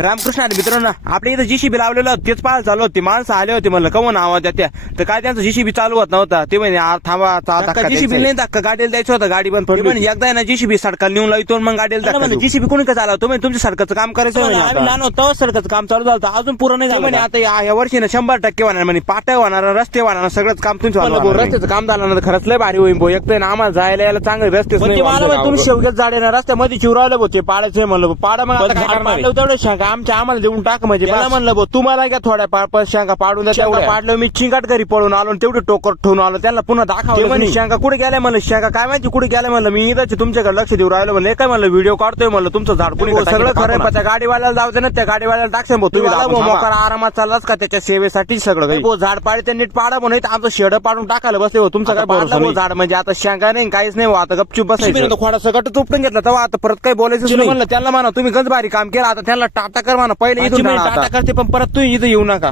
रामकृष्ण आणि मित्रांनो, आपल्या इथं जीसीबी लावलेलं होतं, तेच पाहायला चालू होते. माणसं आले होते, म्हणलं कमून आवाज त्या तर काय त्यांचं जीसीबी चालू होत नव्हता. ते म्हणे थांबा, जीसीबी नाही धक्का गाडीला द्यायचं होतं, गाडी बंद पडली. म्हणे एकदा ना जीसीबी सडकाला नेऊन लावतो मग गाडीला धक्का. जीसीबी कोणी का चालवतो म्हणे, तुमच्या सरकारचं काम करायचं म्हणे. आम्ही लहान होतो सरकारचं काम चालू झालं, अजून पूर्ण नाही झालं म्हणे. आता या वर्षी ना 100% होणार म्हणे. पाट्या होणार, रस्ते होणार, सगळंच काम तुमचं. रस्त्याचं काम झालं ना खरंच लय भारी होईल. एक तर ना आम्हाला जायला यायला चांगले रस्ते. मला तुम्ही शेवग्यात जाडे ना रस्त्यामध्ये चिवरावलं होते पाडायचे म्हणलं. पाडा मग तेवढे शांगा आम्हाला देऊन टाक म्हणजे. मला म्हणलं भाऊ तुम्हाला घ्या थोड्या पाच शांगा पाडून द्या. तेवढं पाडलं मी चिंगाट घरी पळून आलो, तेवढे टोकर ठेवून आलो. त्यांना पुन्हा दाखवलं म्हणे शांगा कुठे गेलाय म्हणलं. शांगा काय माहिती कुठे गेलाय म्हणलं. मी इथं तुमच्याकडे लक्ष देऊ राहिलो म्हणलं. काय म्हणलं व्हिडिओ काढतोय म्हणलं, तुमचं झाड कुणी सगळं खरं. त्या गाडीवाल्याला जाऊ दे ना, त्या गाडीवाल्याला टाकसे भाऊ तुम्ही मोकार आरामात चाललाच का त्याच्या सेवेसाठी सगळं. झाड पाडे ते नीट पाडा म्हणून आमचं शेड पाडून टाकायला बसले हो. तुमचं काय पाडलं झाड म्हणजे आता शांगा नाही काहीच नाही. आता गपचूप बसायचं. खोडा सगळं तुपटून घेतला तेव्हा आता परत काही बोलायचं म्हणलं. त्यांना म्हणा तुम्ही गंज भारी काम केलं, आता त्यांना टाटा कर म्हणा. पहिले इथून टाटा करते पण परत तू इथं येऊ नका.